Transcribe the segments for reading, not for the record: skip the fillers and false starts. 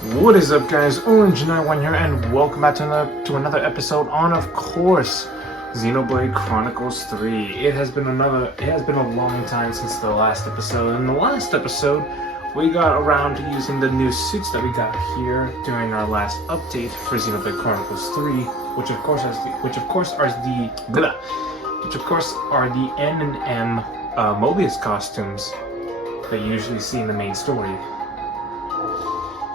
What is up, guys? Orange Knight One here, and welcome back to another episode on, of course, Xenoblade Chronicles 3. It has been a long time since the last episode. In the last episode, we got around to using the new suits that we got here during our last update for Xenoblade Chronicles 3, which of course are the N and M Mobius costumes that you usually see in the main story.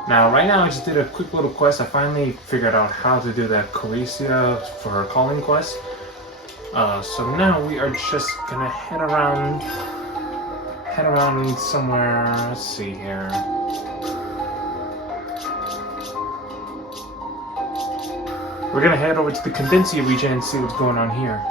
Now, right now, I just did a quick little quest. I finally figured out how to do that Caricia for her calling quest. So now we are just gonna head around somewhere. Let's see here. We're gonna head over to the Condensia region and see what's going on here.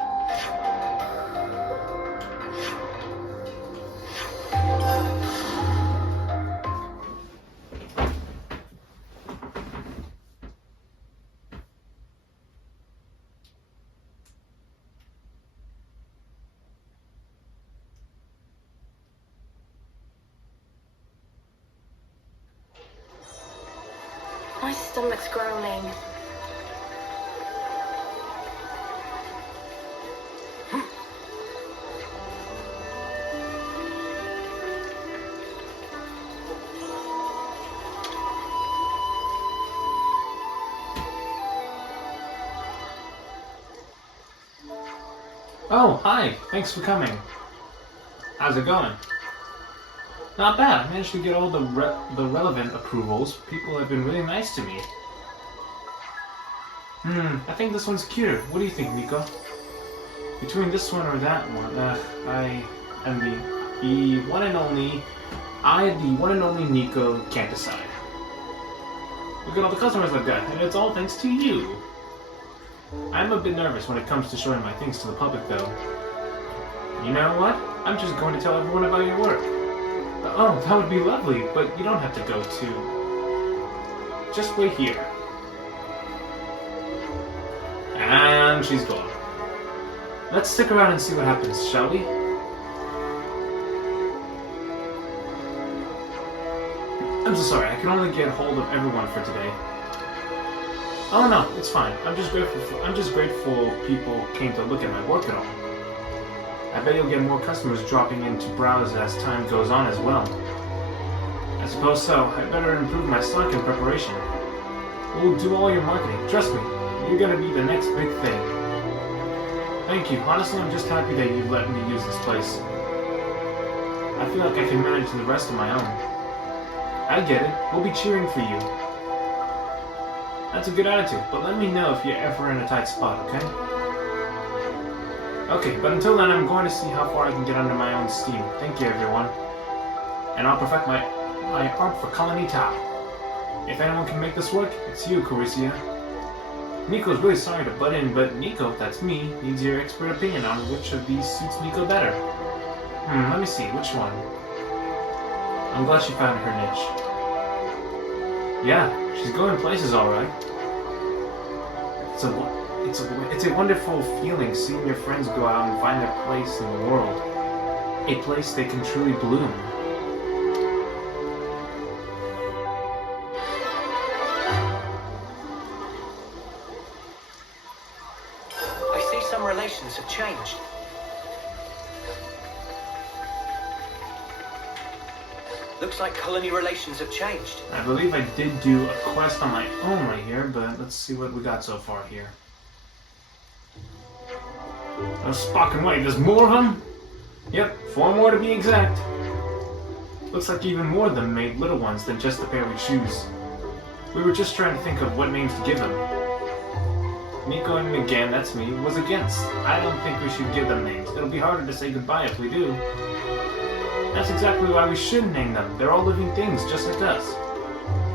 My stomach's growling. Oh, hi! Thanks for coming. How's it going? Not bad. I managed to get all the relevant approvals. People have been really nice to me. I think this one's cuter. What do you think, Miko? Between this one or that one, I am the one and only Nico can't decide. Look at all the customers I've got, and it's all thanks to you. I'm a bit nervous when it comes to showing my things to the public, though. You know what? I'm just going to tell everyone about your work. Oh, that would be lovely, but you don't have to go too. Just wait here. And she's gone. Let's stick around and see what happens, shall we? I'm so sorry, I can only get hold of everyone for today. Oh no, it's fine. I'm just grateful people came to look at my work at all. I bet you'll get more customers dropping in to browse as time goes on as well. I suppose so. I better improve my stock in preparation. We'll do all your marketing. Trust me, you're gonna be the next big thing. Thank you. Honestly, I'm just happy that you let me use this place. I feel like I can manage the rest on my own. I get it. We'll be cheering for you. That's a good attitude, but let me know if you're ever in a tight spot, okay? Okay, but until then, I'm going to see how far I can get under my own steam. Thank you, everyone. And I'll perfect my art for Colony Tau. If anyone can make this work, it's you, Caricia. Nico's really sorry to butt in, but Nico, that's me, needs your expert opinion on which of these suits Nico better. Let me see, which one? I'm glad she found her niche. Yeah, she's going places alright. It's a wonderful feeling seeing your friends go out and find their place in the world. A place they can truly bloom. I see some relations have changed. Looks like colony relations have changed. I believe I did do a quest on my own right here, but let's see what we got so far here. Oh, Spock and White, there's more of them? Yep, 4 more to be exact. Looks like even more of them made little ones than just the pair we choose. We were just trying to think of what names to give them. Nico and again, that's me, was against. I don't think we should give them names. It'll be harder to say goodbye if we do. That's exactly why we should name them. They're all living things, just like us.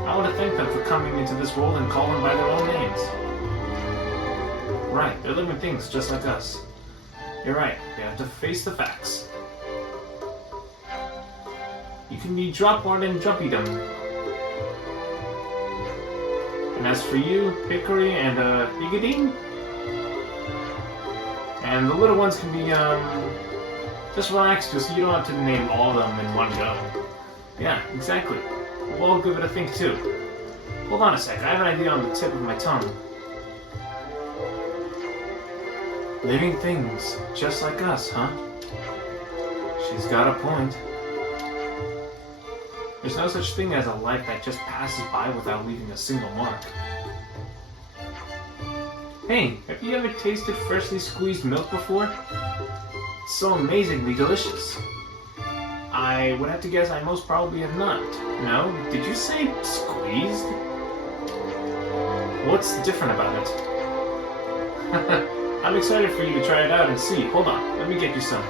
I want to thank them for coming into this world and calling by their own names. Right, they're living things, just like us. You're right, we have to face the facts. You can be Dropborn and Drumpydom. And as for you, Hickory and Higadine, and the little ones can be just relax, just so you don't have to name all of them in one go. Yeah, exactly. We'll all give it a think too. Hold on a sec, I have an idea on the tip of my tongue. Living things, just like us, huh? She's got a point. There's no such thing as a life that just passes by without leaving a single mark. Hey, have you ever tasted freshly squeezed milk before? It's so amazingly delicious. I would have to guess I most probably have not. No? Did you say squeezed? What's different about it? I'm excited for you to try it out and see. Hold on, let me get you some.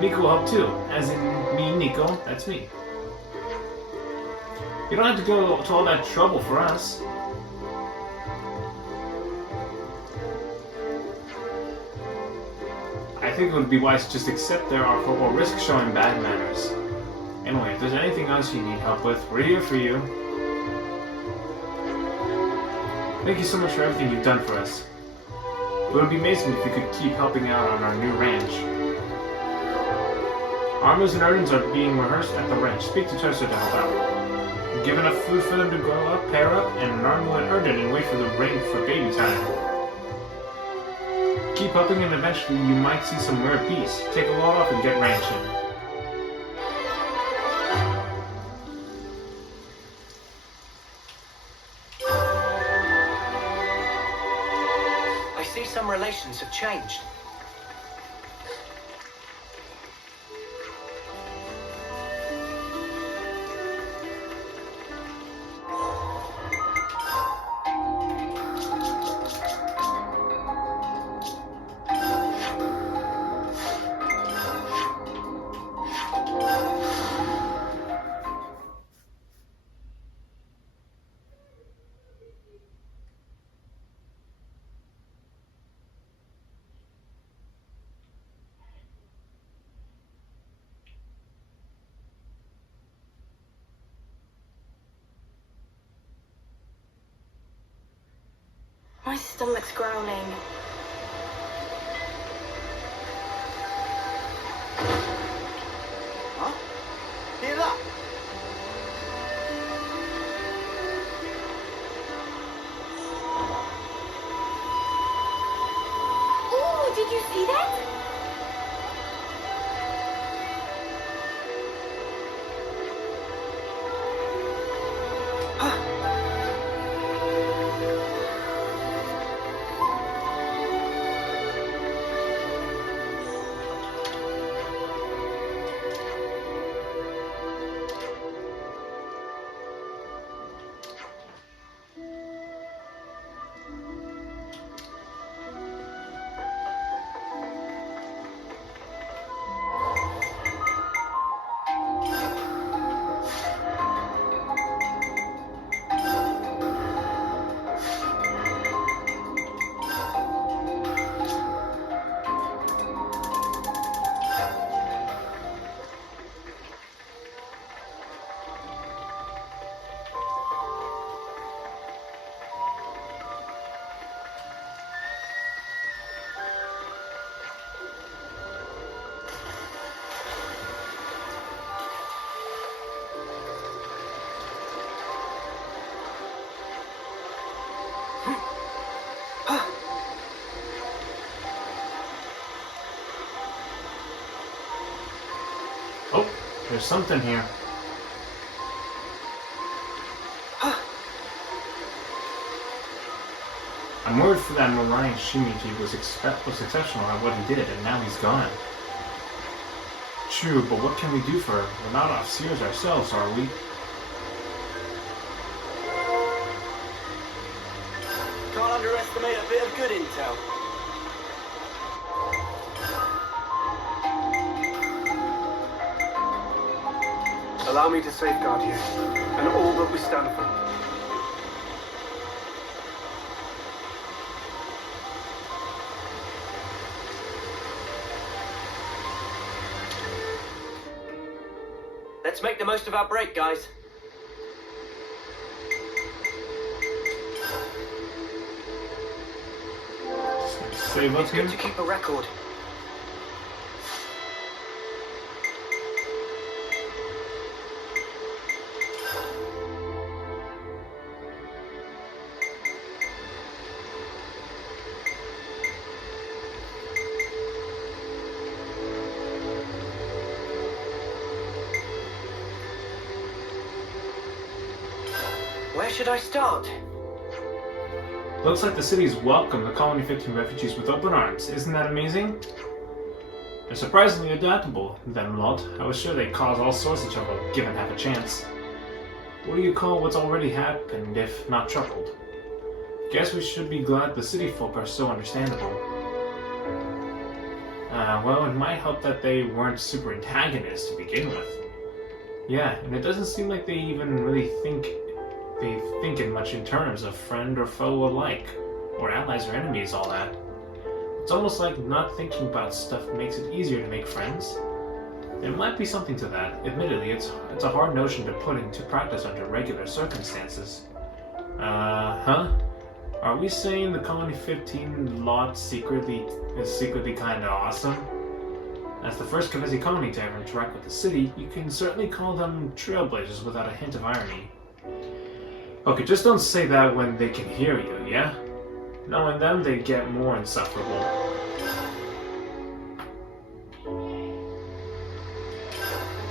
Nico will help too. As in me, Nico, that's me. You don't have to go to all that trouble for us. I think it would be wise to just accept their offer or risk showing bad manners. Anyway, if there's anything else you need help with, we're here for you. Thank you so much for everything you've done for us. It would be amazing if you could keep helping out on our new ranch. Armors and Erdens are being rehearsed at the ranch. Speak to Tercer to help out. Give enough food for them to grow up, pair up, and an Armor and Erden and wait for the rain for baby time. Keep helping and eventually you might see some rare beasts. Take a load off and get ranching. I see some relations have changed. My stomach's growling. Huh? Hear that? Oh, did you see that? Oh, there's something here. I'm worried for that Mariah Shimiji was exceptional at what he did, and now he's gone. True, but what can we do for her? We're not officers ourselves, are we? Can't underestimate a bit of good intel. Allow me to safeguard you, and all that we stand for. Let's make the most of our break, guys. Say what's Good here? to keep a record. Where should I start? Looks like the city's welcomed the Colony 15 refugees with open arms. Isn't that amazing? They're surprisingly adaptable, them lot. I was sure they'd cause all sorts of trouble, given half a chance. What do you call what's already happened, if not troubled? Guess we should be glad the city folk are so understandable. Well, it might help that they weren't super antagonists to begin with. Yeah, and it doesn't seem like they even really think in much in terms of friend or foe alike, or allies or enemies, all that. It's almost like not thinking about stuff makes it easier to make friends. There might be something to that. Admittedly, it's a hard notion to put into practice under regular circumstances. Huh? Are we saying the Colony 15 lot is secretly kinda awesome? As the first Kavezi colony to ever interact with the city, you can certainly call them trailblazers without a hint of irony. Okay, just don't say that when they can hear you, yeah? Knowing them, they get more insufferable.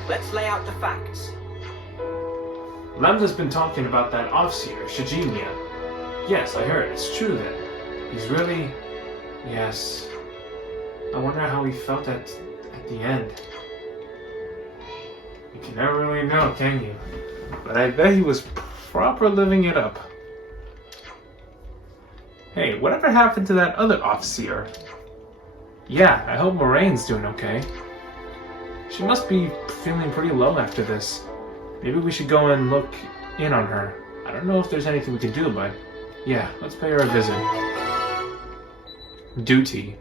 Let's lay out the facts. Lambda's been talking about that Offseer, Shijimiya. Yes, I heard. It's true then. He's really... Yes. I wonder how he felt at the end. You can never really know, can you? But I bet he was proper living it up. Hey, whatever happened to that other Offseer? Yeah, I hope Moraine's doing okay. She must be feeling pretty low after this. Maybe we should go and look in on her. I don't know if there's anything we can do, but yeah, let's pay her a visit. Duty.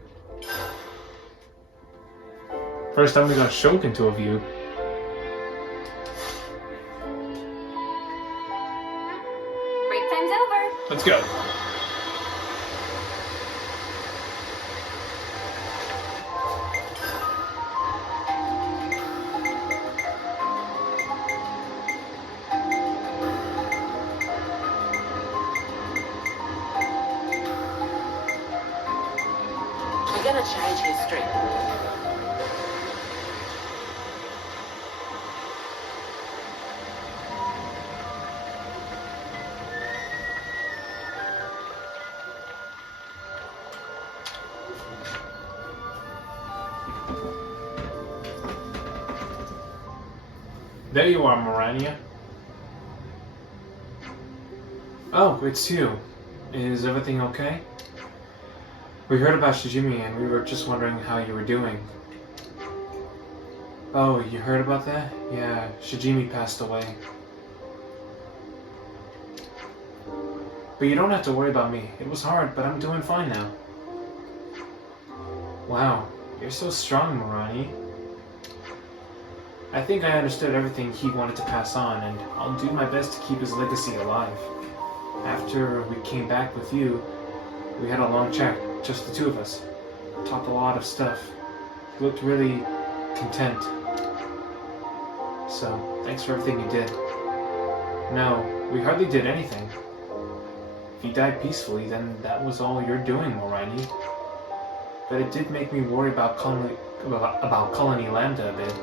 First time we got Shulk into a view. Break time's over. Let's go. We're gonna change history. There you are, Morania. Oh, it's you. Is everything okay? We heard about Shijimi and we were just wondering how you were doing. Oh, you heard about that? Yeah, Shijimi passed away. But you don't have to worry about me. It was hard, but I'm doing fine now. Wow, you're so strong, Morani. I think I understood everything he wanted to pass on, and I'll do my best to keep his legacy alive. After we came back with you, we had a long chat, just the two of us. Talked a lot of stuff. He looked really content. So, thanks for everything you did. No, we hardly did anything. If he died peacefully, then that was all you're doing, Moraine. But it did make me worry about Colony Lambda a bit.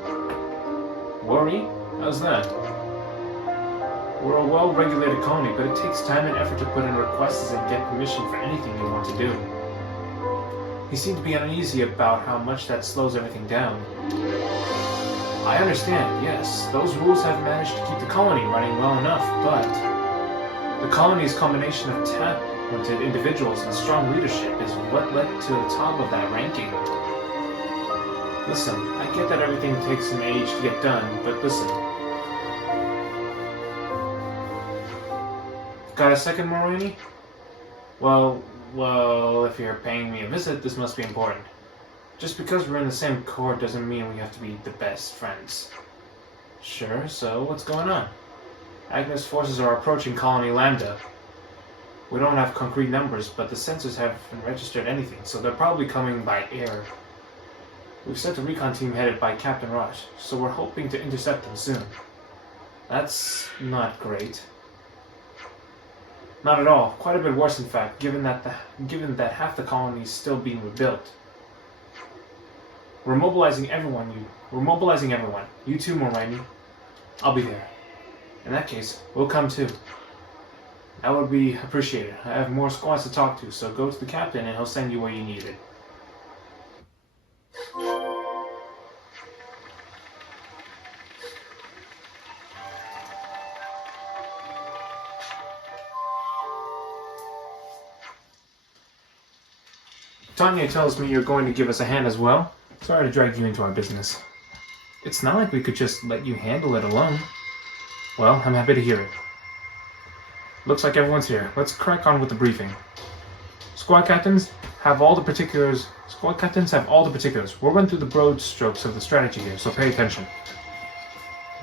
Worry? How's that? We're a well-regulated colony, but it takes time and effort to put in requests and get permission for anything you want to do. He seemed to be uneasy about how much that slows everything down. I understand, yes, those rules have managed to keep the colony running well enough, but the colony's combination of talented individuals and strong leadership is what led to the top of that ranking. Listen, I get that everything takes an age to get done, but listen. Got a second, Moraine? Well, if you're paying me a visit, this must be important. Just because we're in the same court doesn't mean we have to be the best friends. Sure, so what's going on? Agnes forces are approaching Colony Lambda. We don't have concrete numbers, but the sensors haven't registered anything, so they're probably coming by air. We've sent a recon team headed by Captain Rush, so we're hoping to intercept them soon. That's not great. Not at all. Quite a bit worse, in fact, given that half the colony is still being rebuilt. We're mobilizing everyone. You too, Moraine. I'll be there. In that case, we'll come too. That would be appreciated. I have more squads to talk to, so go to the captain and he'll send you where you need it. Tanya tells me you're going to give us a hand as well. Sorry to drag you into our business. It's not like we could just let you handle it alone. Well, I'm happy to hear it. Looks like everyone's here. Let's crack on with the briefing. Squad captains have all the particulars. We'll run through the broad strokes of the strategy here, so pay attention.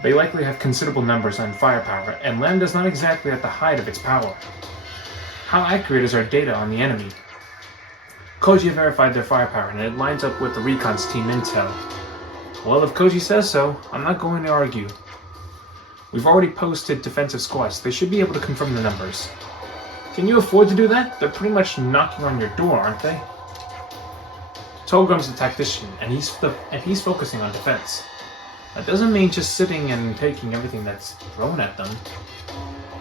They likely have considerable numbers and firepower, and Lambda's not exactly at the height of its power. How accurate is our data on the enemy? Koji verified their firepower, and it lines up with the recon's team intel. Well, if Koji says so, I'm not going to argue. We've already posted defensive squads. They should be able to confirm the numbers. Can you afford to do that? They're pretty much knocking on your door, aren't they? Tolgrim's the tactician, and he's focusing on defense. That doesn't mean just sitting and taking everything that's thrown at them.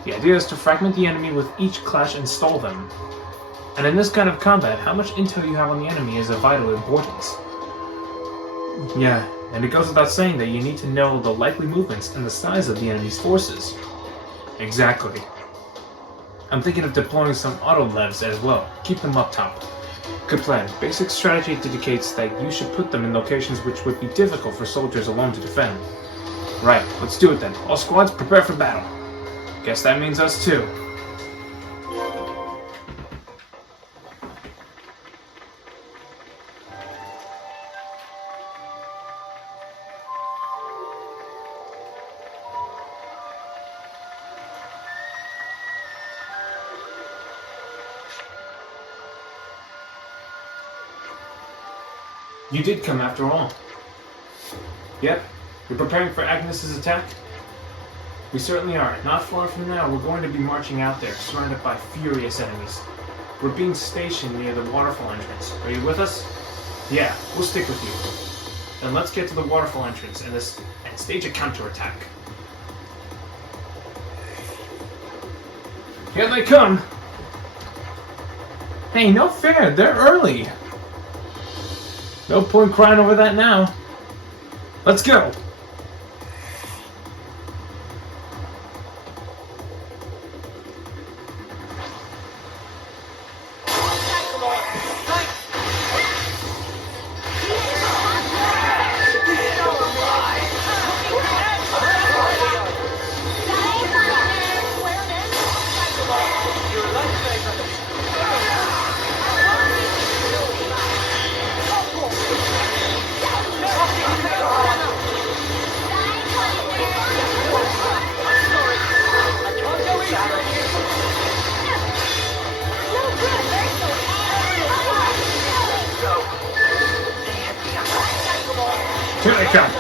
The idea is to fragment the enemy with each clash and stall them. And in this kind of combat, how much intel you have on the enemy is of vital importance. Yeah, and it goes without saying that you need to know the likely movements and the size of the enemy's forces. Exactly. I'm thinking of deploying some auto-levs as well. Keep them up top. Good plan. Basic strategy indicates that you should put them in locations which would be difficult for soldiers alone to defend. Right, let's do it then. All squads prepare for battle. Guess that means us too. You did come after all. Yep, you're preparing for Agnes's attack? We certainly are. Not far from now, we're going to be marching out there, surrounded by furious enemies. We're being stationed near the waterfall entrance. Are you with us? Yeah, we'll stick with you. Then let's get to the waterfall entrance and stage a counterattack. Here they come! Hey, no fair, they're early! No point crying over that now. Let's go! Here they come!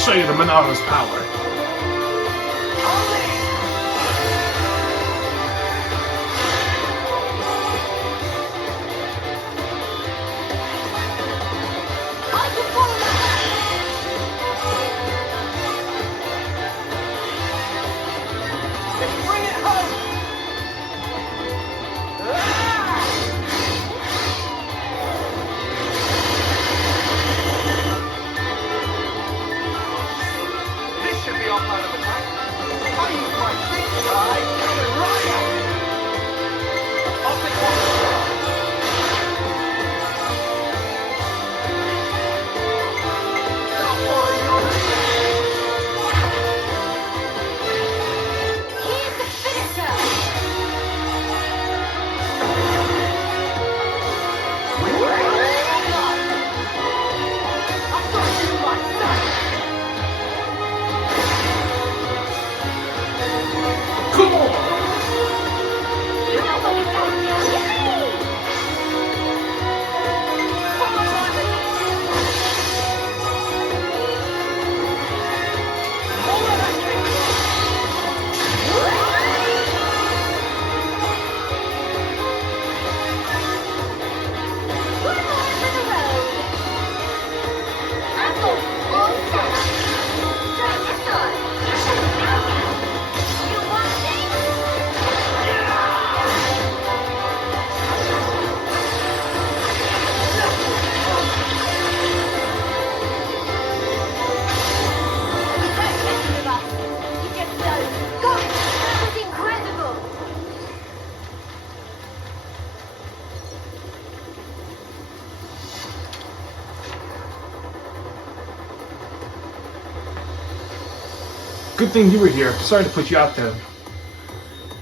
Show you the Monara's power. Here's the finisher! I've got you, my son! Come on! You know what we've got now! Yay! Follow my lead! All of us can one more for the road! Apples, all set! Try this on! You want things? Don't mess with us! You just don't! God, that was incredible! Good thing you were here. Sorry to put you out there.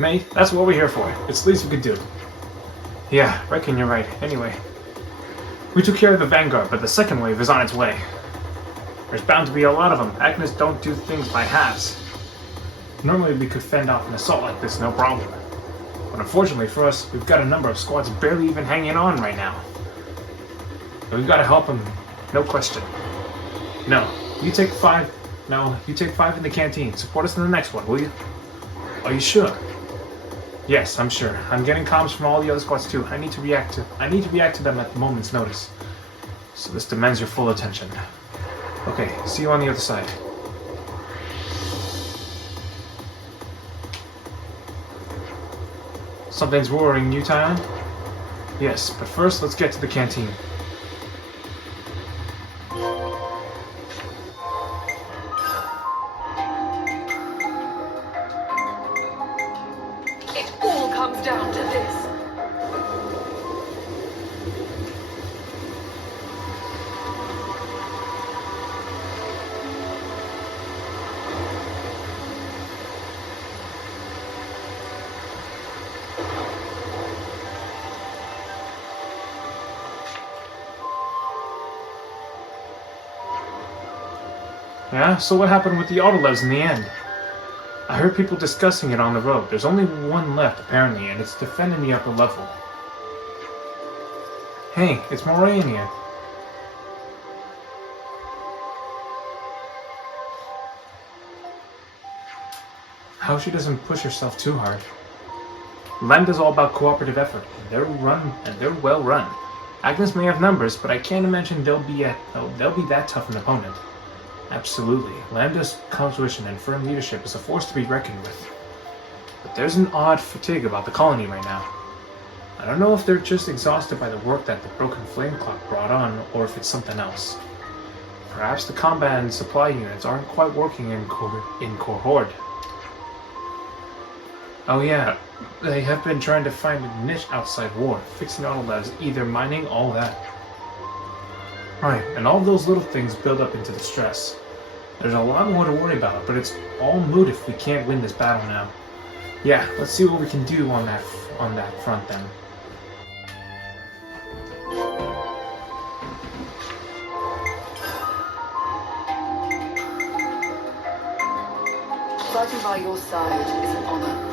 Mate, that's what we're here for. It's the least we could do. Yeah, reckon you're right. Anyway, we took care of the Vanguard, but the second wave is on its way. There's bound to be a lot of them. Agnes don't do things by halves. Normally we could fend off an assault like this, no problem. But unfortunately for us, we've got a number of squads barely even hanging on right now. But we've got to help them, no question. No, you take 5. No, you take 5 in the canteen. Support us in the next one, will you? Are you sure? Yes, I'm sure. I'm getting comms from all the other squads too. I need to react to them at the moment's notice. So this demands your full attention. Okay, see you on the other side. Something's worrying you, Tyon? Yes, but first let's get to the canteen. It all comes down to this. Yeah, so what happened with the Autolevs in the end? I heard people discussing it on the road. There's only one left, apparently, and it's defending the upper level. Hey, it's Moraine here. How she doesn't push herself too hard. Lambda's all about cooperative effort, and they're well run. Agnes may have numbers, but I can't imagine they'll be that tough an opponent. Absolutely. Lambda's tuition and firm leadership is a force to be reckoned with. But there's an odd fatigue about the colony right now. I don't know if they're just exhausted by the work that the broken flame clock brought on, or if it's something else. Perhaps the combat and supply units aren't quite working in cohort. Oh yeah, they have been trying to find a niche outside war, fixing autolabs, either mining, all that. Right, and all those little things build up into the stress. There's a lot more to worry about, but it's all moot if we can't win this battle now. Yeah, let's see what we can do on that front then. Fighting by your side is an honor.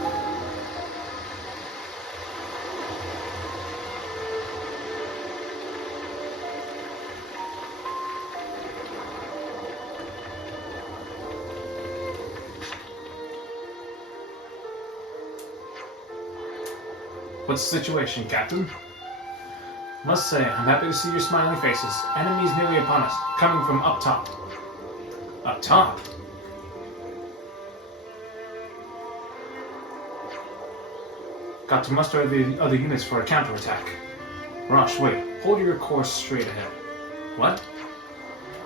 What's the situation, Captain? Must say, I'm happy to see your smiling faces. Enemies nearly upon us, coming from up top. Up top? Got to muster the other units for a counterattack. Rosh, wait. Hold your course straight ahead. What?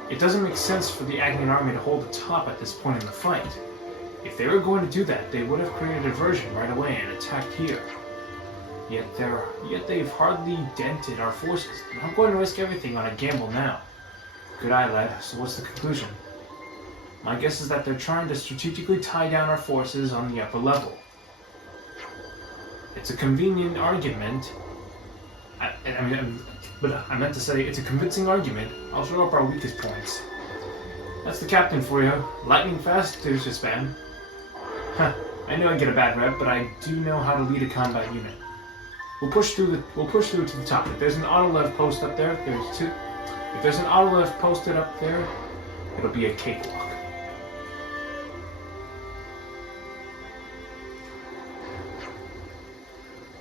It doesn't make sense for the Agnian army to hold the top at this point in the fight. If they were going to do that, they would have created a diversion right away and attacked here. Yet they've hardly dented our forces. I'm not going to risk everything on a gamble now. Good eye, lad. So what's the conclusion? My guess is that they're trying to strategically tie down our forces on the upper level. It's a convenient argument. But I meant to say it's a convincing argument. I'll show up our weakest points. That's the captain for you. Lightning fast, there's your spam. Huh. I know I get a bad rep, but I do know how to lead a combat unit. We'll push through to the top. If there's an autolev post up there, there's two. If there's an autolev posted up there, it'll be a cakewalk.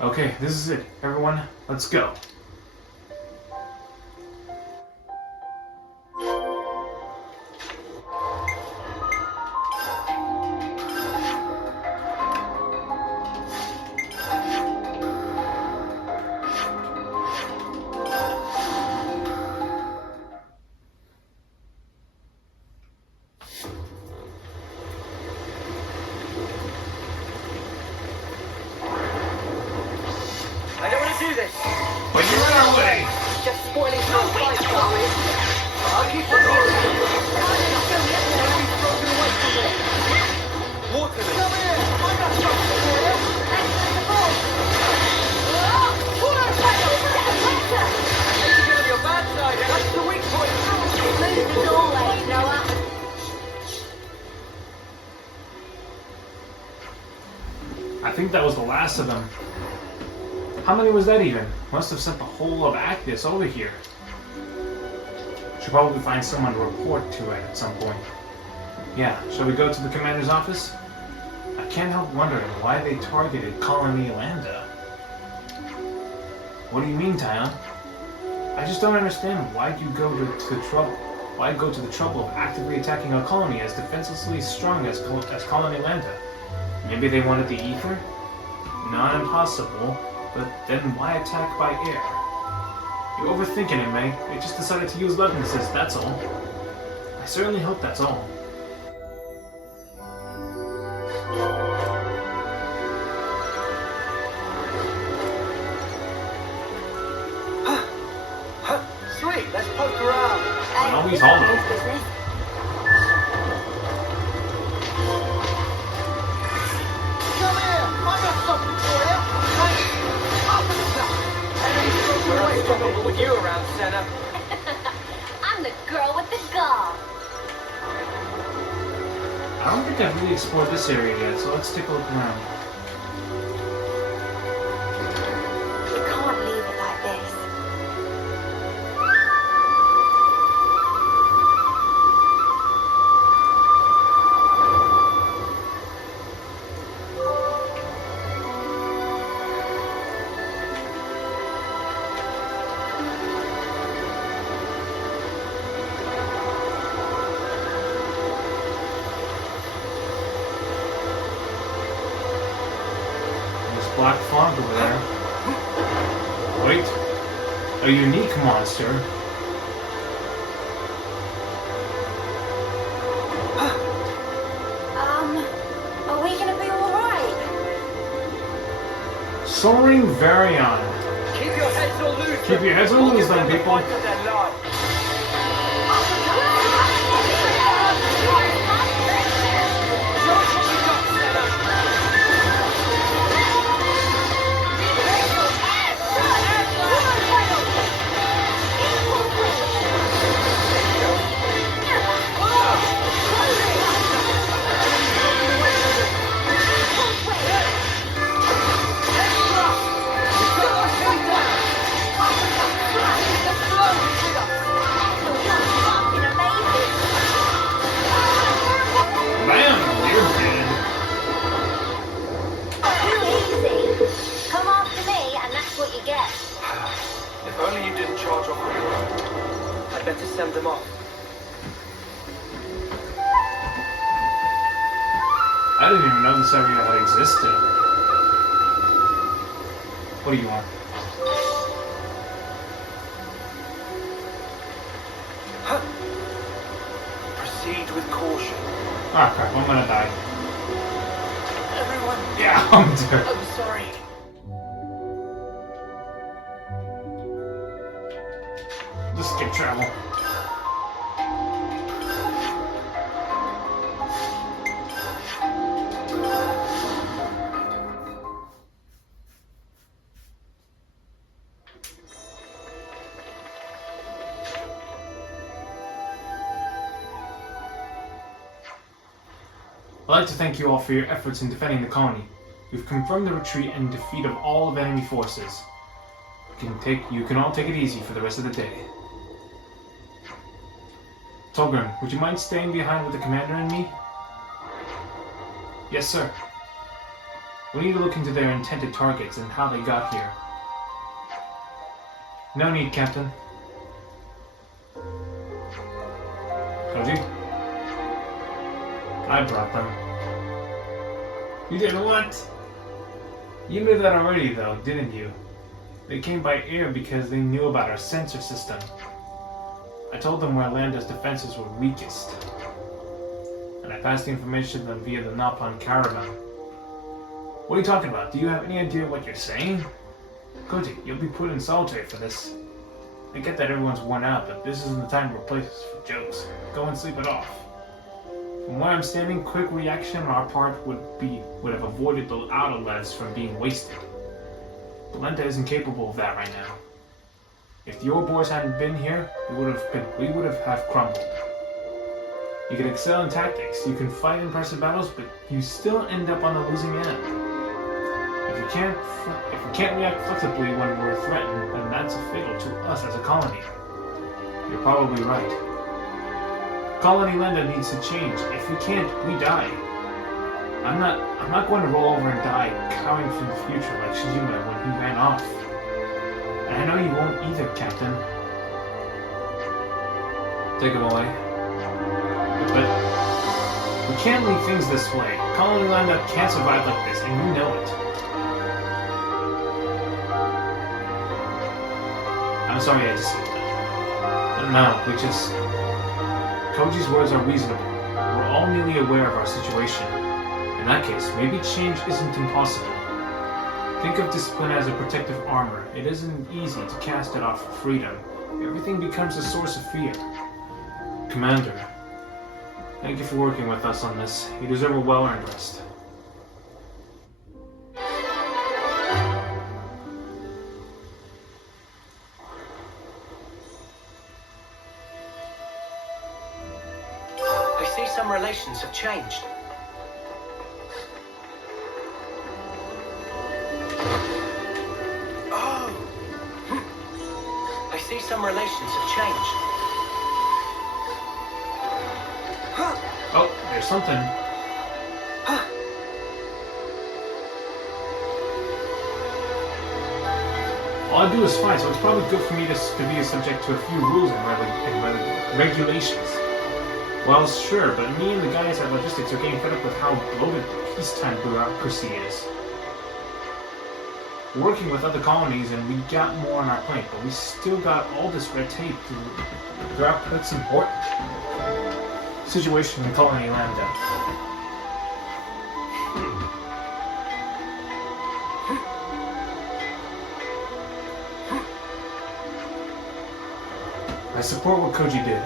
Okay, this is it. Everyone, let's go. I don't want to do this. But you're in our way! Just spoiling your fight, Chloe. I'll keep on going. Enemy's broken away from me. Waterman. Come here. I got something for you. I hate to get on your bad side. That's the weak point. Move the doorway, Noah. I think that was the last of them. How many was that even? Must have sent the whole of Actus over here. Should probably find someone to report to it at some point. Yeah, shall we go to the commander's office? I can't help wondering why they targeted Colony Lambda. What do you mean, Tyon? I just don't understand why you go to the trouble of actively attacking a colony as defenselessly strong as Colony Lambda. Maybe they wanted the ether? Not impossible. But then why attack by air? You're overthinking it, May. They just decided to use Levnesses, that's all. I certainly hope that's all. Sweet, let's poke around. And always hollow. Business. Come here. I got something for you. Thanks. Enemy's broken away from me. With you around, Senna. I'm the girl with the gall. I don't think I've really explored this area yet, so let's take a look around. You can't leave it like this. Black fog over there. Wait. A unique monster. Are we gonna be alright? Soaring Varion. Keep your heads all loose. Keep your heads on loose, then, people. Fight to their life. Show us what you got, Senna. Bam! You're dead. Easy. Come after me, and that's what you get. If only you didn't charge off on your own. I'd better send them off. I didn't even know this area had existed. What do you want? Proceed with caution. Ah, crap, I'm gonna die. everyone. Yeah, Hunter. I'm sorry. Just skip travel. I'd like to thank you all for your efforts in defending the colony. You've confirmed the retreat and defeat of all of enemy forces. You can all take it easy for the rest of the day. Tolgren, would you mind staying behind with the commander and me? Yes, sir. We need to look into their intended targets and how they got here. No need, Captain. Koji? I brought them. You did what? You knew that already, though, didn't you? They came by air because they knew about our sensor system. I told them where Lambda's defenses were weakest. And I passed the information to them via the Napon caravan. What are you talking about? Do you have any idea what you're saying? Koji, you'll be put in solitary for this. I get that everyone's worn out, but this isn't the time or place for jokes. Go and sleep it off. From where I'm standing, quick reaction on our part would have avoided the outer lives from being wasted. But Lambda isn't capable of that right now. If your boys hadn't been here, we would have crumbled. You can excel in tactics, you can fight impressive battles, but you still end up on the losing end. If you can't react flexibly when we're threatened, then that's fatal to us as a colony. You're probably right. Colony Lambda needs to change. If we can't, we die. I'm not going to roll over and die cowering from the future like Shijima when he ran off. And I know you won't either, Captain. Take him away. But we can't leave things this way. Colony Lambda can't survive like this, and you know it. I'm sorry I had to say that. But no, Koji's words are reasonable. We're all nearly aware of our situation. In that case, maybe change isn't impossible. Think of discipline as a protective armor. It isn't easy to cast it off for freedom. Everything becomes a source of fear. Commander, thank you for working with us on this. You deserve a well-earned rest. I see some relations have changed. Some relations have changed. Oh, there's something. All I do is fight, so it's probably good for me to be subject to a few rules and regulations. Well, sure, but me and the guys at Logistics are getting fed up with how bloated the peacetime bureaucracy is. We're working with other colonies and we got more on our plate, but we still got all this red tape to grab what's important. Situation in Colony Lambda. I support what Koji did.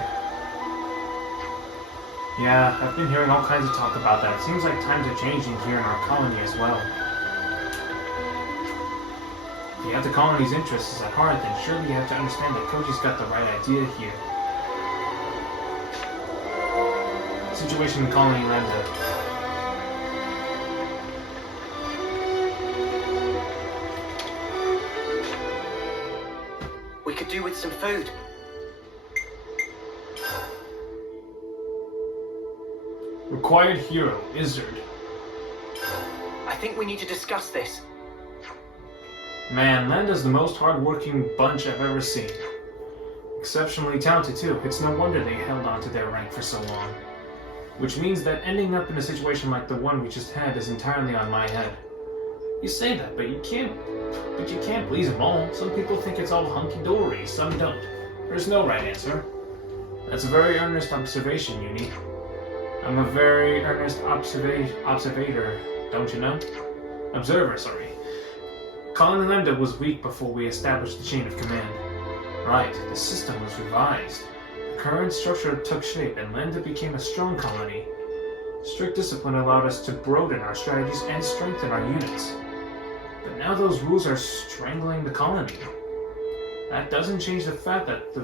Yeah, I've been hearing all kinds of talk about that. It seems like times are changing here in our colony as well. If you have the colony's interests at heart, then surely you have to understand that Koji's got the right idea here. Situation in Colony Lambda. We could do with some food. Required hero, Izzard. I think we need to discuss this. Man, Lambda's the most hard-working bunch I've ever seen. Exceptionally talented, too. It's no wonder they held on to their rank for so long. Which means that ending up in a situation like the one we just had is entirely on my head. You say that, but you can't please them all. Some people think it's all hunky-dory, some don't. There's no right answer. That's a very earnest observation, Uni. I'm a very earnest observator, don't you know? Observer, sorry. Colony Lambda was weak before we established the chain of command. Right, the system was revised. The current structure took shape and Lambda became a strong colony. Strict discipline allowed us to broaden our strategies and strengthen our units. But now those rules are strangling the colony. That doesn't change the fact that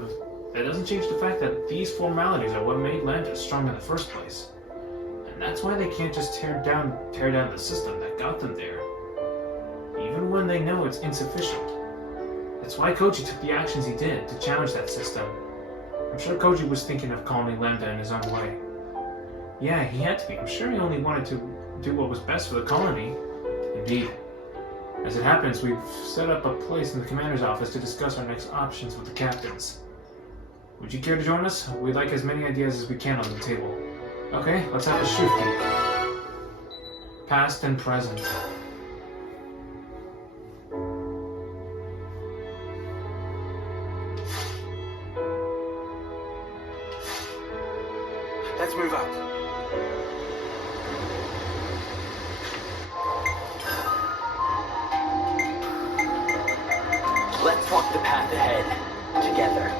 these formalities are what made Lambda strong in the first place. And that's why they can't just tear down the system that got them there, even when they know it's insufficient. That's why Koji took the actions he did to challenge that system. I'm sure Koji was thinking of calling Lambda in his own way. Yeah, he had to be. I'm sure he only wanted to do what was best for the colony. Indeed. As it happens, we've set up a place in the commander's office to discuss our next options with the captains. Would you care to join us? We'd like as many ideas as we can on the table. Okay, let's have a shifty. Past and present. Let's move out. Let's walk the path ahead, together.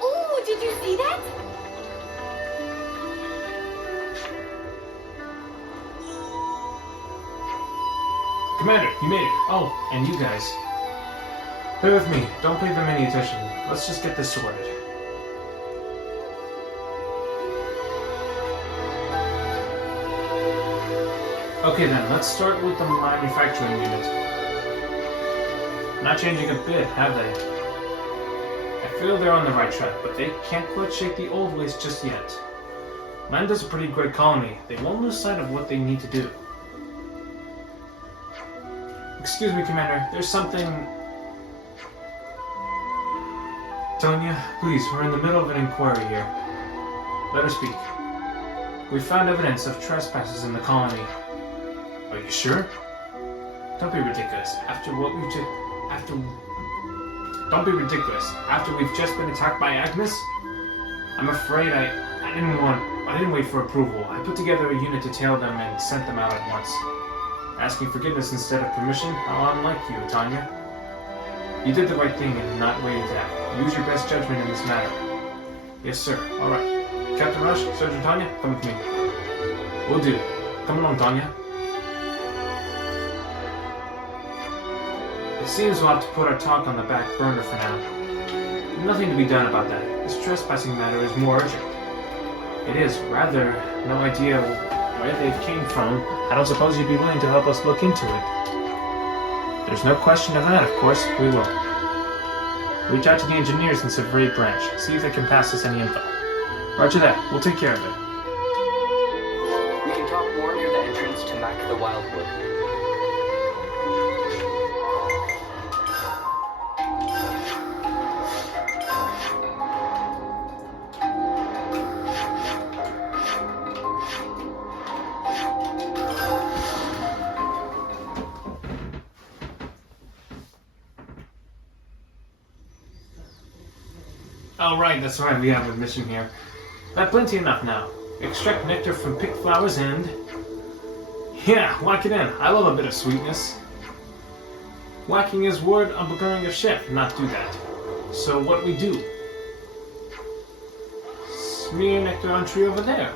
Ooh, did you see that? Commander, you made it. Oh, and you guys. Bear with me. Don't pay them any attention. Let's just get this sorted. Okay then, let's start with the manufacturing unit. Not changing a bit, have they? I feel they're on the right track, but they can't quite shake the old ways just yet. Lambda's a pretty great colony. They won't lose sight of what they need to do. Excuse me, Commander. There's something... Tonya, please, we're in the middle of an inquiry here. Let her speak. We found evidence of trespasses in the colony. Are you sure? Don't be ridiculous. Don't be ridiculous. After we've just been attacked by Agnes? I'm afraid I didn't wait for approval. I put together a unit to tail them and sent them out at once. Asking forgiveness instead of permission? How unlike you, Tanya. You did the right thing in not waiting to act. Use your best judgment in this matter. Yes, sir. Alright. Captain Rush, Sergeant Tanya, come with me. Will do. Come along, Tanya. It seems we'll have to put our talk on the back burner for now. Nothing to be done about that. This trespassing matter is more urgent. It is, rather, no idea where they came from. I don't suppose you'd be willing to help us look into it. There's no question of that, of course. We will. Reach out to the engineers in Severate Branch. See if they can pass us any info. Roger that. We'll take care of it. We can talk more near the entrance to Mac the Wildwood. Oh right, that's right, we have a mission here. But plenty enough now. Extract nectar from pick flowers and... Yeah, whack it in. I love a bit of sweetness. Whacking is word of becoming a chef, not do that. So what we do? Smear nectar on tree over there.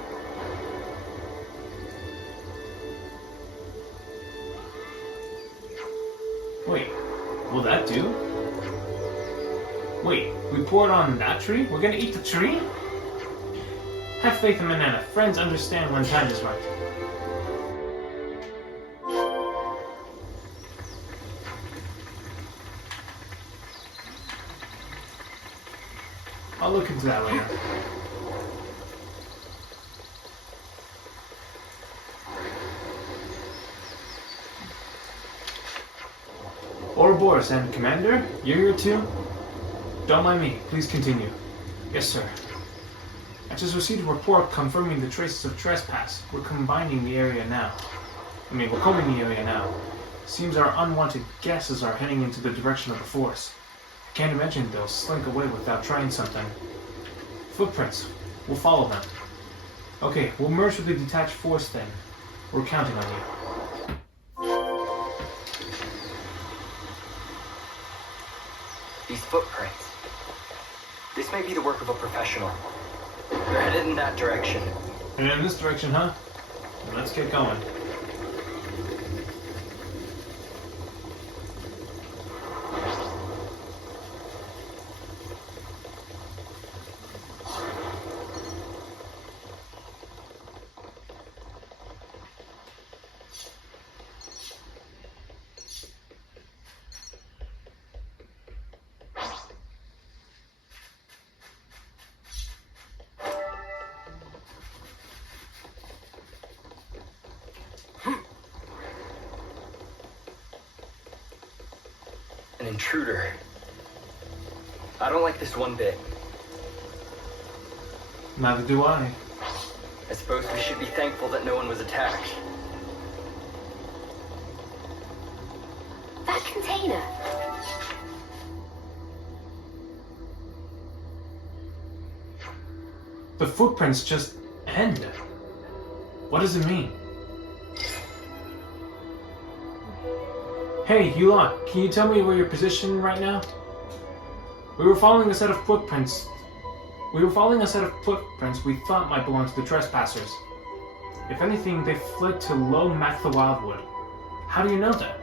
Wait, will that do? Wait, we pour it on that tree? We're gonna eat the tree? Have faith in Manana. Friends understand when time is right. I'll look into that later. Ouroboros and Commander, you're here too? Don't mind me. Please continue. Yes, sir. I just received a report confirming the traces of trespass. We're combing the area now. Seems our unwanted guesses are heading into the direction of the force. Can't imagine they'll slink away without trying something. Footprints. We'll follow them. Okay, we'll merge with the detached force then. We're counting on you. These footprints. This may be the work of a professional. They're headed in that direction. And in this direction, huh? Well, let's get going. An intruder. I don't like this one bit. Neither do I. I suppose we should be thankful that no one was attacked. That container. The footprints just end. What does it mean? Hey, you lot, can you tell me where you're positioned right now? We were following a set of footprints we thought might belong to the trespassers. If anything, they fled to Low Mac the Wildwood. How do you know that?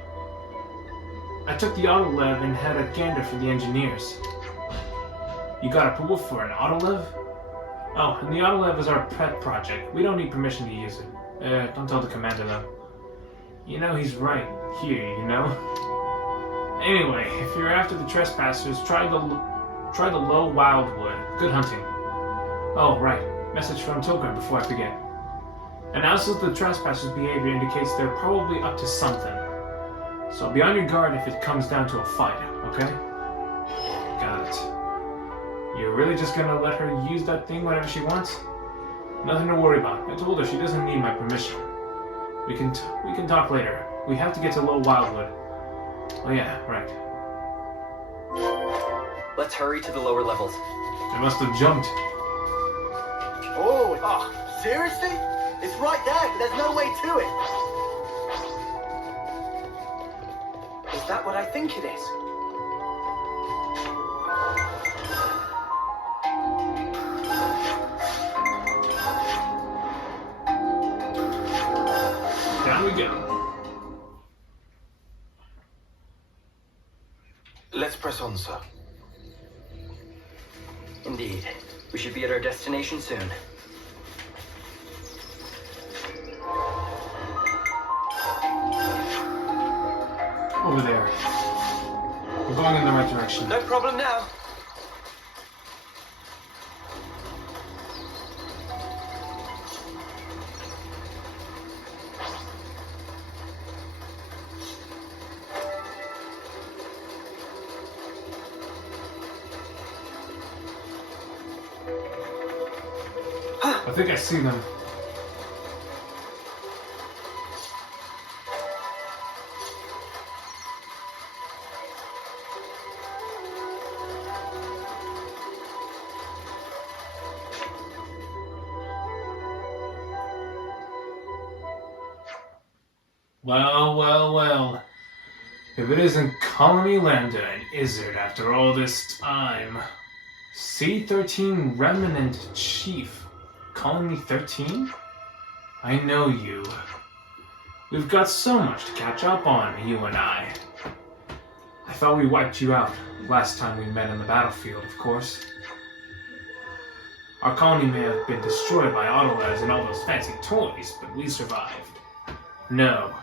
I took the autolev and had a gander for the engineers. You got approval for an autolev? Oh, and the autolev is our pet project. We don't need permission to use it. Don't tell the commander though. You know he's right here, you know? Anyway, if you're after the trespassers, try the Low Wildwood. Good hunting. Oh, right. Message from Tilgrim before I forget. Announces the trespassers' behavior indicates they're probably up to something. So be on your guard if it comes down to a fight, okay? Got it. You're really just gonna let her use that thing whenever she wants? Nothing to worry about. I told her she doesn't need my permission. We can talk later. We have to get to Low Wildwood. Oh yeah, right. Let's hurry to the lower levels. I must have jumped. Oh, seriously? It's right there. There's no way to it. Is that what I think it is? Down we go. Let's press on, sir. Indeed. We should be at our destination soon. Over there. We're going in the right direction. No problem now. I think I see them. Well, well, well. If it isn't Colony Lambda and Izzard after all this time. C-13 Remnant Chief. Colony 13? I know you. We've got so much to catch up on, you and I. I thought we wiped you out last time we met on the battlefield, of course. Our colony may have been destroyed by autolevs and all those fancy toys, but we survived. No.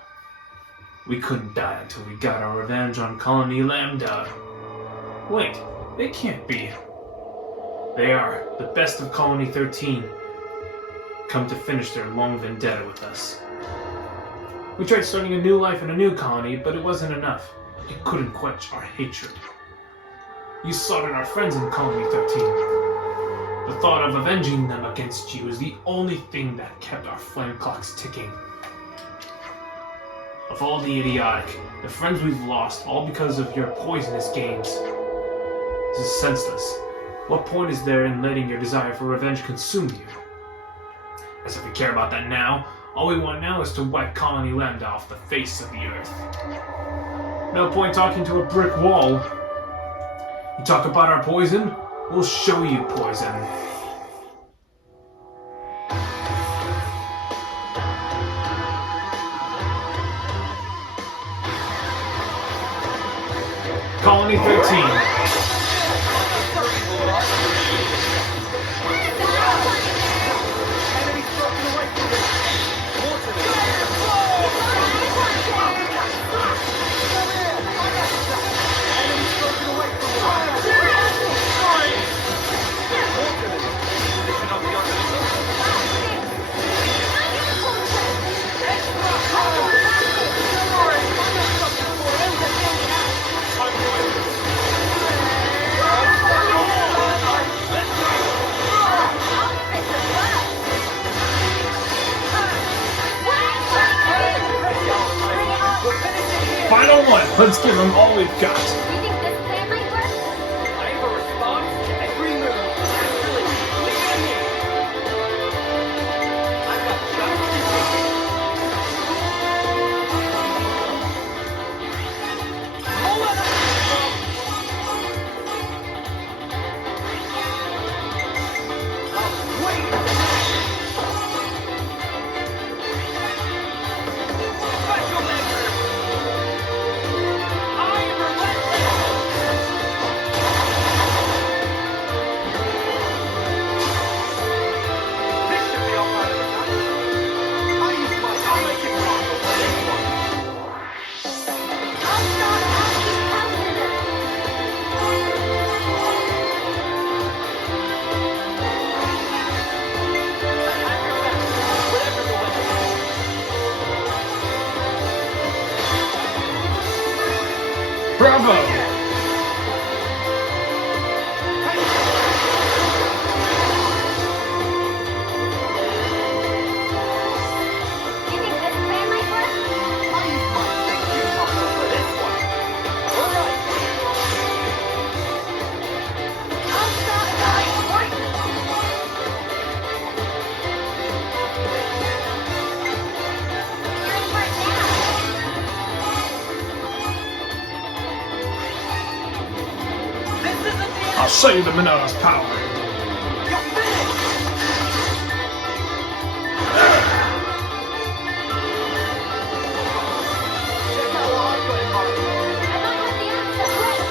We couldn't die until we got our revenge on Colony Lambda. Wait, they can't be. They are the best of Colony 13. Come to finish their long vendetta with us. We tried starting a new life in a new colony, but it wasn't enough. It couldn't quench our hatred. You slaughtered our friends in Colony 13. The thought of avenging them against you is the only thing that kept our flame clocks ticking. Of all the idiotic, the friends we've lost, all because of your poisonous games. senseless. What point is there in letting your desire for revenge consume you? As if we care about that now. All we want now is to wipe Colony Lambda off the face of the earth. No point talking to a brick wall. You talk about our poison? We'll show you poison. Colony 13. Final one. Let's give them all we've got. You think this plan might work? I have a response to every move. Actually, leave it to me. I've got just what you need. Hold on! Wait! Special measures! I am relentless! This should be all part of the time. I'll make it wrong for this one. I'll start asking counselors. Have your back, whatever the weather. Bravo! You think this plan might work? I use my thinking muscle for this one. All right. I'll start asking. You're in for it now. This isn't the end. I'll show you the Minotaur's power. You're finished. Check out what I've got in mind. I might have the answer. Wait.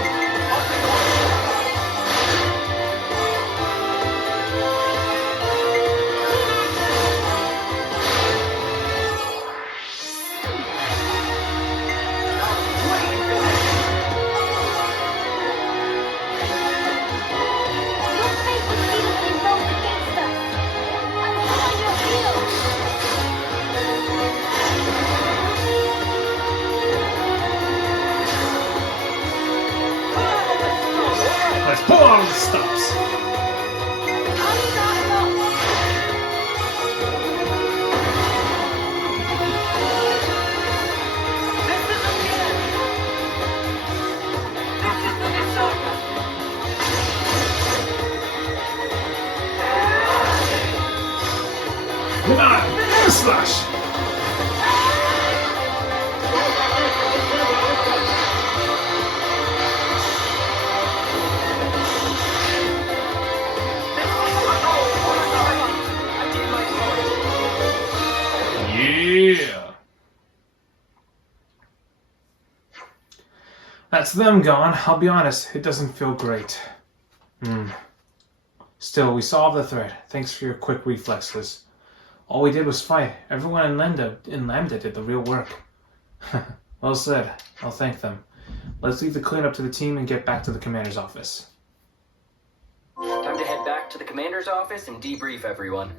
Everyone get ready. I'll take one. Waiting for this. Your fate was sealed when you rose against us. I will find your heel. Let's pull out all the stops. I'll start it off. This isn't the end. This is the saga. Come on, air slash. I did my part. Yeah. That's them gone. I'll be honest, it doesn't feel great. Still, we solved the threat. Thanks for your quick reflexes. All we did was fight. Everyone in Lambda did the real work. Well said. I'll thank them. Let's leave the cleanup to the team and get back to the commander's office. Time to head back to the commander's office and debrief everyone.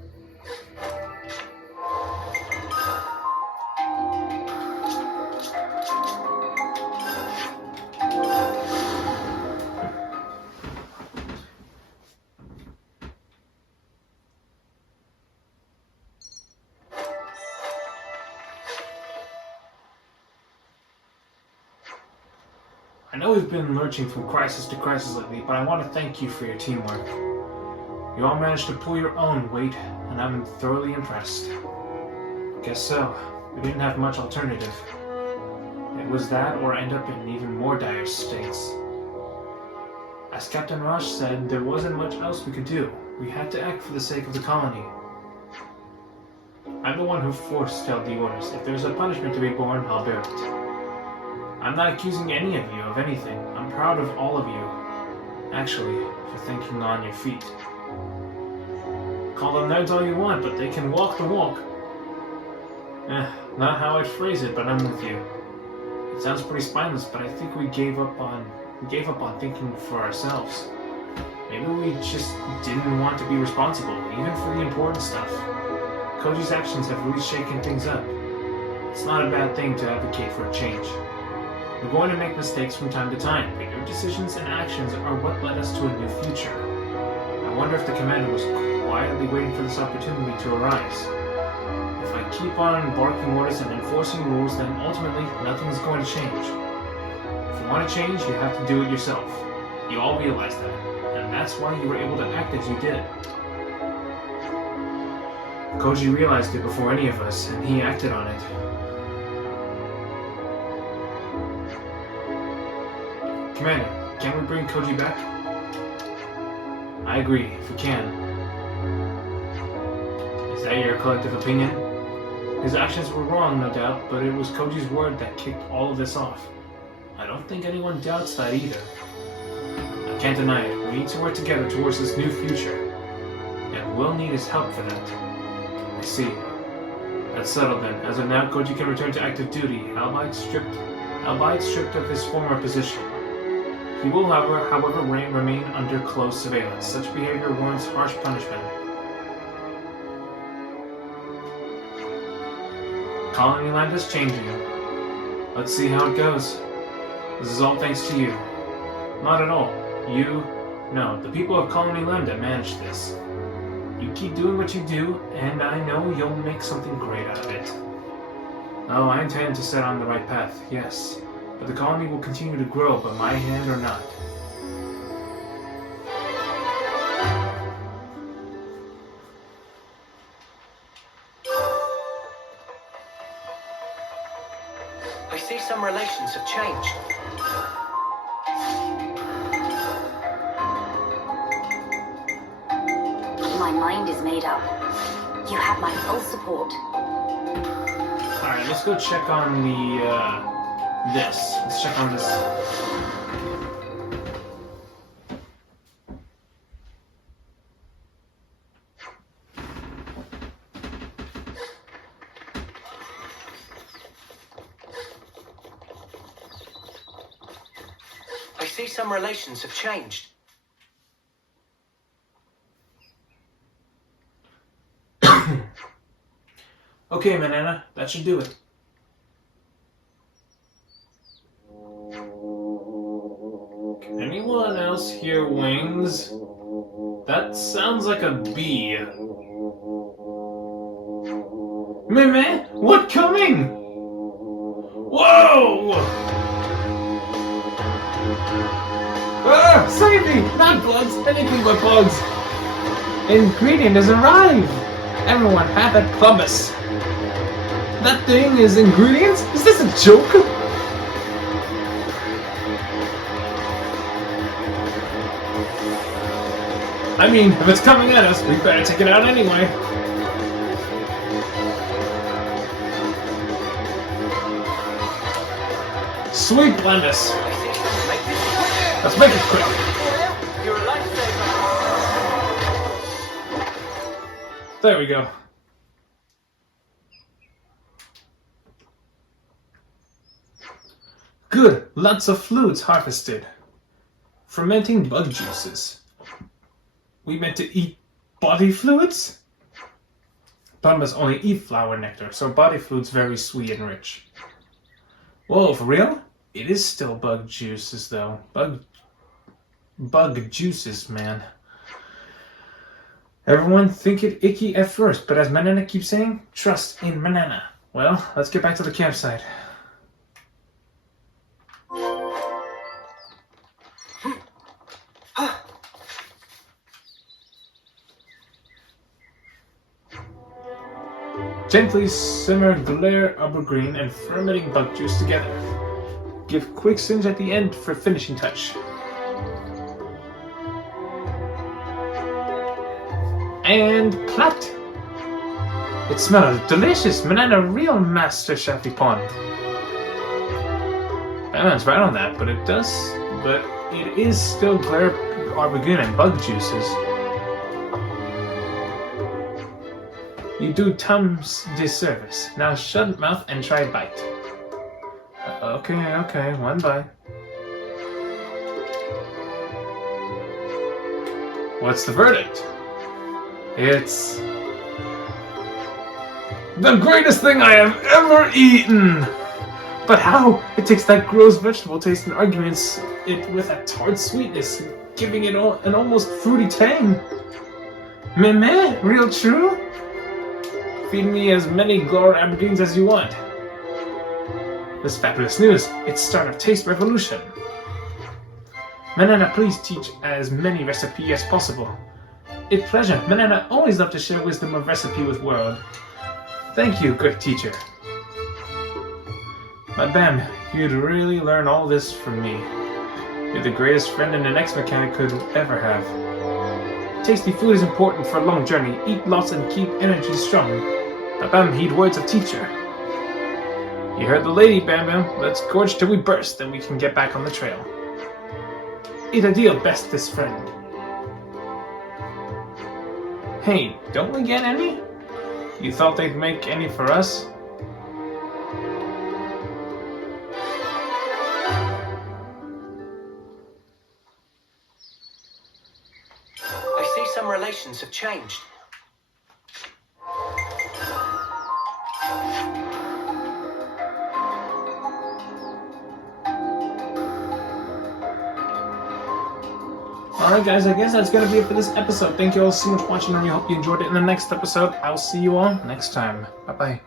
I know we've been lurching from crisis to crisis lately, but I want to thank you for your teamwork. You all managed to pull your own weight, and I'm thoroughly impressed. Guess so. We didn't have much alternative. It was that or end up in even more dire states. As Captain Roche said, there wasn't much else we could do. We had to act for the sake of the colony. I'm the one who forced out the orders. If there's a punishment to be borne, I'll bear it. I'm not accusing any of you of anything. I'm proud of all of you. Actually, for thinking on your feet. Call them nerds all you want, but they can walk the walk. Not how I'd phrase it, but I'm with you. It sounds pretty spineless, but I think we gave up on thinking for ourselves. Maybe we just didn't want to be responsible, even for the important stuff. Koji's actions have really shaken things up. It's not a bad thing to advocate for a change. We're going to make mistakes from time to time, but your decisions and actions are what led us to a new future. I wonder if the commander was quietly waiting for this opportunity to arise. If I keep on barking orders and enforcing rules, then ultimately nothing's going to change. If you want to change, you have to do it yourself. You all realize that, and that's why you were able to act as you did. Koji realized it before any of us, and he acted on it. Commander, can we bring Koji back? I agree, if we can. Is that your collective opinion? His actions were wrong, no doubt, but it was Koji's word that kicked all of this off. I don't think anyone doubts that either. I can't deny it. We need to work together towards this new future. And we'll need his help for that. I see. That's settled then. As of now, Koji can return to active duty, albeit stripped of his former position. He will, however, remain under close surveillance. Such behavior warrants harsh punishment. Colony Land is changing. Let's see how it goes. This is all thanks to you. Not at all. No, the people of Colony Lambda manage this. You keep doing what you do, and I know you'll make something great out of it. Oh, I intend to set on the right path, yes. But the colony will continue to grow, by my hand or not. I see some relations have changed. My mind is made up. You have my full support. Alright, let's go check on the, Let's check on this. I see some relations have changed. Okay, Manana, that should do it. Anyone else hear wings? That sounds like a bee. Meme, what coming? Whoa! Ah, save me! Not bugs, anything but bugs. Ingredient has arrived. Everyone have that pumice. That thing is ingredients? Is this a joke? I mean, if it's coming at us, we better take it out anyway. Sweet Blendus. Let's make it quick. You're a lifesaver. There we go. Good, lots of fluids harvested. Fermenting bug juices. We meant to eat body fluids? Pumas only eat flower nectar, so body fluid's very sweet and rich. Whoa, for real? It is still bug juices, though. Bug juices, man. Everyone think it icky at first, but as Manana keeps saying, trust in Manana. Well, let's get back to the campsite. Gently simmer glare aubergine and fermenting bug juice together. Give quick singe at the end for finishing touch. And plat! It smells delicious, banana real master chefy pond. Batman's right on that, but it is still glare aubergine and bug juices. You do Tom's disservice. Now shut mouth and try bite. Okay, one bite. What's the verdict? It's the greatest thing I have ever eaten! But how? It takes that gross vegetable taste and arguments it with a tart sweetness, giving it an almost fruity tang. Meh, real true? Feed me as many glare aubergines as you want. This fabulous news, it's start of taste revolution. Manana, please teach as many recipes as possible. It's pleasure. Manana always love to share wisdom of recipe with world. Thank you, good teacher. But Bam, you'd really learn all this from me. You're the greatest friend an ex-mechanic could ever have. Tasty food is important for a long journey. Eat lots and keep energy strong. But Bam, heed words of teacher. You heard the lady, Bam Bam. Let's gorge till we burst, then we can get back on the trail. Eat a deal, bestest friend. Hey, don't we get any? You thought they'd make any for us? I see some relations have changed. Alright guys, I guess that's gonna be it for this episode. Thank you all so much for watching, and I hope you enjoyed it. In the next episode, I'll see you all next time. Bye bye.